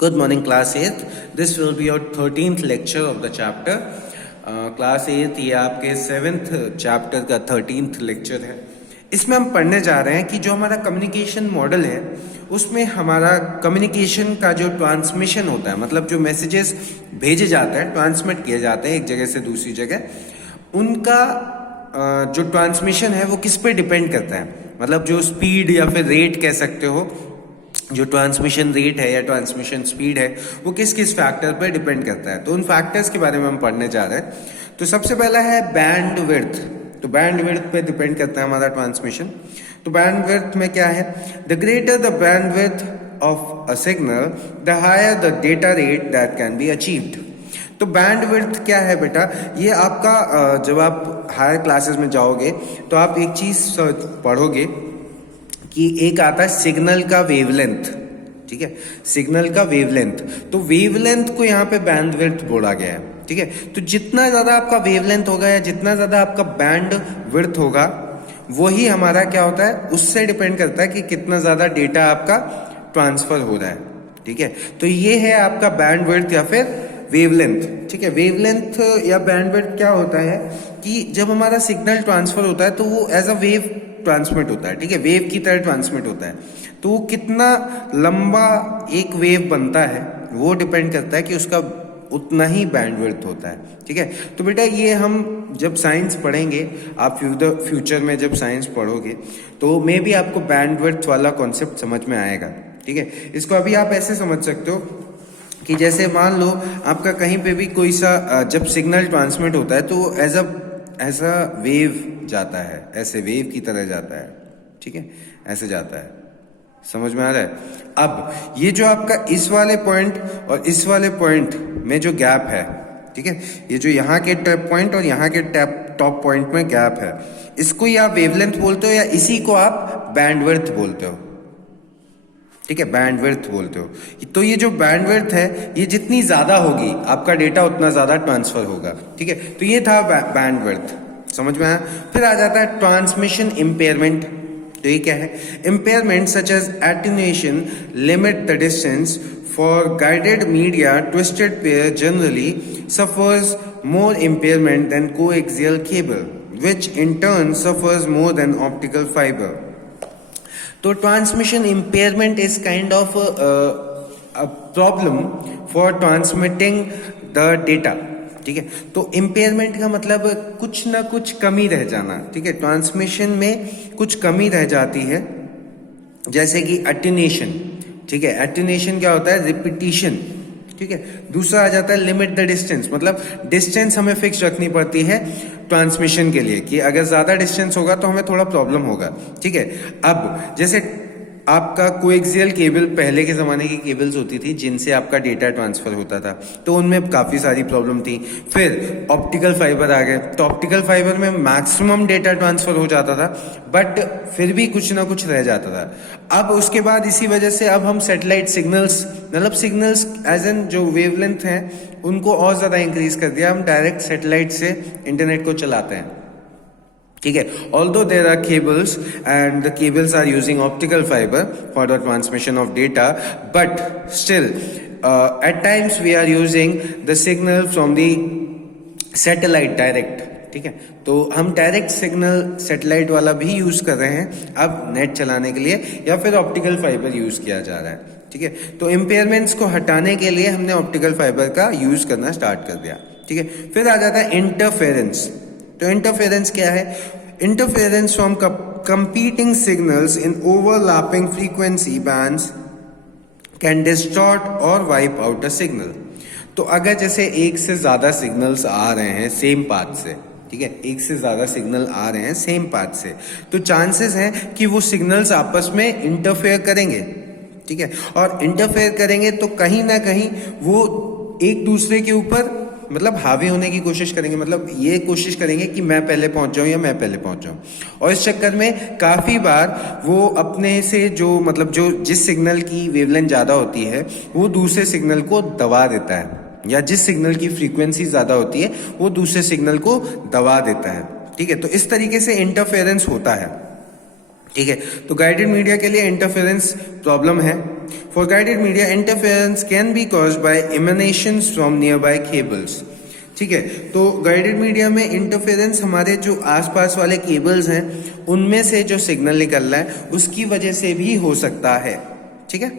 Good morning, class 8th. This will be your 13th lecture of the chapter. Class 8 ये आपके 7th chapter का 13th lecture है. इसमें हम पढ़ने जा रहे हैं कि जो हमारा कम्युनिकेशन मॉडल है उसमें हमारा कम्युनिकेशन का जो ट्रांसमिशन होता है, मतलब जो मैसेजेस भेजे जाते हैं, ट्रांसमिट किए जाते हैं एक जगह से दूसरी जगह, उनका जो ट्रांसमिशन है वो किस पे डिपेंड करता है. मतलब जो स्पीड या फिर रेट कह सकते हो, जो ट्रांसमिशन रेट है या ट्रांसमिशन स्पीड है वो किस किस फैक्टर पर डिपेंड करता है. तो उन फैक्टर्स के बारे में हम पढ़ने जा रहे हैं. तो सबसे पहला है बैंड विड्थ. तो बैंड विड्थ पे डिपेंड करता है हमारा ट्रांसमिशन. तो बैंड विड्थ में क्या है, the greater the bandwidth of a signal the higher the data rate that can be achieved. तो बैंड विड्थ क्या है बेटा, ये आपका जब आप हायर क्लासेस में जाओगे तो आप एक चीज पढ़ोगे कि एक आता है सिग्नल का वेवलेंथ. ठीक है, सिग्नल का वेवलेंथ. तो वेवलेंथ को यहाँ पे बैंड विड्थ बोला गया है. ठीक है, तो जितना ज्यादा आपका वेवलेंथ होगा या जितना ज्यादा आपका बैंड विड्थ होगा वही हमारा क्या होता है, उससे डिपेंड करता है कि कितना ज्यादा डेटा आपका ट्रांसफर हो रहा है. ठीक है, तो ये है आपका बैंड विड्थ या फिर वेवलेंथ. ठीक है, वेवलेंथ या बैंड विड्थ क्या होता है कि जब हमारा सिग्नल ट्रांसफर होता है तो वो एज अ वेव ट्रांसमिट होता है. ठीक है, वेव की तरह ट्रांसमिट होता है. तो वो कितना लंबा एक वेव बनता है वो डिपेंड करता है कि उसका उतना ही बैंडविड्थ होता है. ठीक है, तो बेटा ये हम जब साइंस पढ़ेंगे, आप फ्यूचर में जब साइंस पढ़ोगे तो मे भी आपको बैंडविड्थ वाला कॉन्सेप्ट समझ में आएगा. ठीक है, इसको अभी आप ऐसे समझ सकते हो कि जैसे मान लो आपका कहीं पे भी कोई सा जब सिग्नल ट्रांसमिट होता है तो ऐसा वेव जाता है, ऐसे वेव की तरह जाता है. ठीक है, ऐसे जाता है. समझ में आ रहा है. अब ये जो आपका इस वाले पॉइंट और इस वाले पॉइंट में जो गैप है, ठीक है, ये जो यहाँ के टॉप पॉइंट और यहाँ के टॉप पॉइंट में गैप है, इसको या वेवलेंथ बोलते हो या इसी को आप बैंडविड्थ बोलते हो. ठीक है, बैंडविड्थ बोलते हो. तो ये जो बैंडविड्थ है ये जितनी ज्यादा होगी आपका डेटा उतना ज्यादा ट्रांसफर होगा. ठीक है, तो ये था बैंडविड्थ. समझ में आया. फिर आ जाता है ट्रांसमिशन इम्पेयरमेंट. तो ये क्या है, impairment such as attenuation limit the distance for guided media twisted pair generally suffers more impairment than coaxial cable which in turn suffers more than optical fiber. तो transmission impairment is kind of a problem for transmitting the data. ठीक है, तो impairment का मतलब कुछ ना कुछ कमी रह जाना. ठीक है, ट्रांसमिशन में कुछ कमी रह जाती है, जैसे कि अटेन्यूएशन. ठीक है, अटेन्यूएशन क्या होता है, रिपीटिशन. ठीक है, दूसरा आ जाता है लिमिट द डिस्टेंस. मतलब डिस्टेंस हमें फिक्स रखनी पड़ती है ट्रांसमिशन के लिए कि अगर ज्यादा डिस्टेंस होगा तो हमें थोड़ा प्रॉब्लम होगा. ठीक है, अब जैसे आपका कोएक्सियल केबल, पहले के जमाने की केबल्स होती थी जिनसे आपका डेटा ट्रांसफर होता था, तो उनमें काफी सारी प्रॉब्लम थी. फिर ऑप्टिकल फाइबर आ गए, तो ऑप्टिकल फाइबर में मैक्सिमम डेटा ट्रांसफर हो जाता था बट फिर भी कुछ ना कुछ रह जाता था. अब उसके बाद इसी वजह से अब हम सैटेलाइट सिग्नल्स, मतलब सिग्नल्स एज एन जो वेवलेंथ है उनको और ज्यादा इंक्रीज कर दिया. हम डायरेक्ट सैटेलाइट से इंटरनेट को चलाते हैं. ठीक है, although there are cables and the cables are using optical fiber for the transmission of data, but still at times we are using the signal from the satellite direct. ठीक है, तो हम डायरेक्ट सिग्नल सैटेलाइट वाला भी use कर रहे हैं अब नेट चलाने के लिए, या फिर ऑप्टिकल फाइबर यूज किया जा रहा है. ठीक है, तो इम्पेयरमेंट्स को हटाने के लिए हमने ऑप्टिकल फाइबर का यूज करना स्टार्ट कर दिया. ठीक है, फिर आ जाता है इंटरफेरेंस. तो इंटरफेरेंस क्या है, interference from competing signals in overlapping frequency bands can distort or wipe out a signal. तो अगर जैसे एक से ज्यादा सिग्नल्स आ रहे हैं सेम पाथ से, ठीक है, एक से ज्यादा सिग्नल आ रहे हैं सेम पाथ से, तो चांसेस हैं कि वो सिग्नल्स आपस में इंटरफेयर करेंगे. ठीक है, और इंटरफेयर करेंगे तो कहीं ना कहीं वो एक दूसरे के ऊपर मतलब हावी होने की कोशिश करेंगे. मतलब ये कोशिश करेंगे कि मैं पहले पहुंच जाऊं या मैं पहले पहुंच जाऊं, और इस चक्कर में काफी बार वो अपने से जो मतलब जो जिस सिग्नल की वेवलेंथ ज्यादा होती है वो दूसरे सिग्नल को दबा देता है, या जिस सिग्नल की फ्रीक्वेंसी ज्यादा होती है वो दूसरे सिग्नल को दबा देता है. ठीक है, तो इस तरीके से इंटरफेरेंस होता है. ठीक है, तो गाइडेड मीडिया के लिए इंटरफेरेंस प्रॉब्लम है. For guided media interference can be caused by emanations from near by cables. ठीक है, तो गाइडेड मीडिया में इंटरफेरेंस हमारे जो आसपास वाले केबल्स हैं उनमें से जो सिग्नल निकल रहा है उसकी वजह से भी हो सकता है। ठीक है,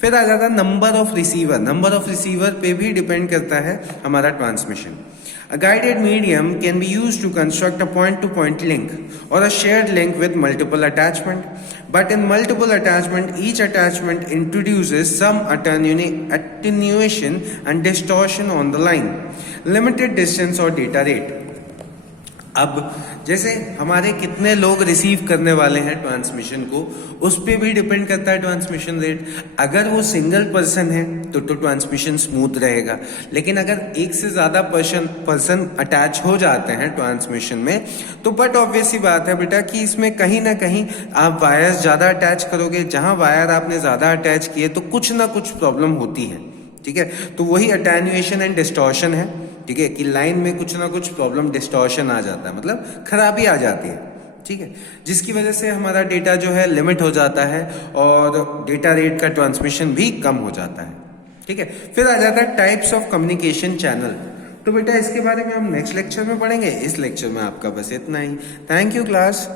फिर आ जाता है number of receiver. Number of receiver पे भी डिपेंड करता है हमारा transmission. A guided medium can be used to construct a point-to-point link or a shared link with multiple attachment. But in multiple attachment, each attachment introduces some attenuation and distortion on the line, limited distance or data rate. अब जैसे हमारे कितने लोग receive करने वाले हैं transmission को, उस पर भी डिपेंड करता है ट्रांसमिशन रेट। अगर वो सिंगल पर्सन है तो ट्रांसमिशन स्मूथ रहेगा, लेकिन अगर एक से ज़्यादा पर्सन अटैच हो जाते हैं ट्रांसमिशन में तो बट ऑब्वियस सी बात है बेटा कि इसमें कहीं ना कहीं आप वायर्स ज़्यादा अटैच करोगे, जहाँ वायर आपने ज़्यादा अटैच किए तो कुछ ना कुछ प्रॉब्लम होती है। ठीक है, तो वही अटेन्यूएशन एंड डिस्टॉर्शन है। ठीक है, कि लाइन में कुछ ना कुछ प्रॉब्लम डिस्टॉर्शन आ जाता है, मतलब खराबी आ जाती है। ठीक है, जिसकी वजह से हमारा डेटा जो है लिमिट हो जाता है और डेटा रेट का ट्रांसमिशन भी कम हो जाता है। ठीक है, फिर आ जाता है टाइप्स ऑफ कम्युनिकेशन चैनल। तो बेटा इसके बारे में हम नेक्स्ट लेक्चर में पढ़ेंगे। इस लेक्चर में आपका बस इतना ही। Thank you class.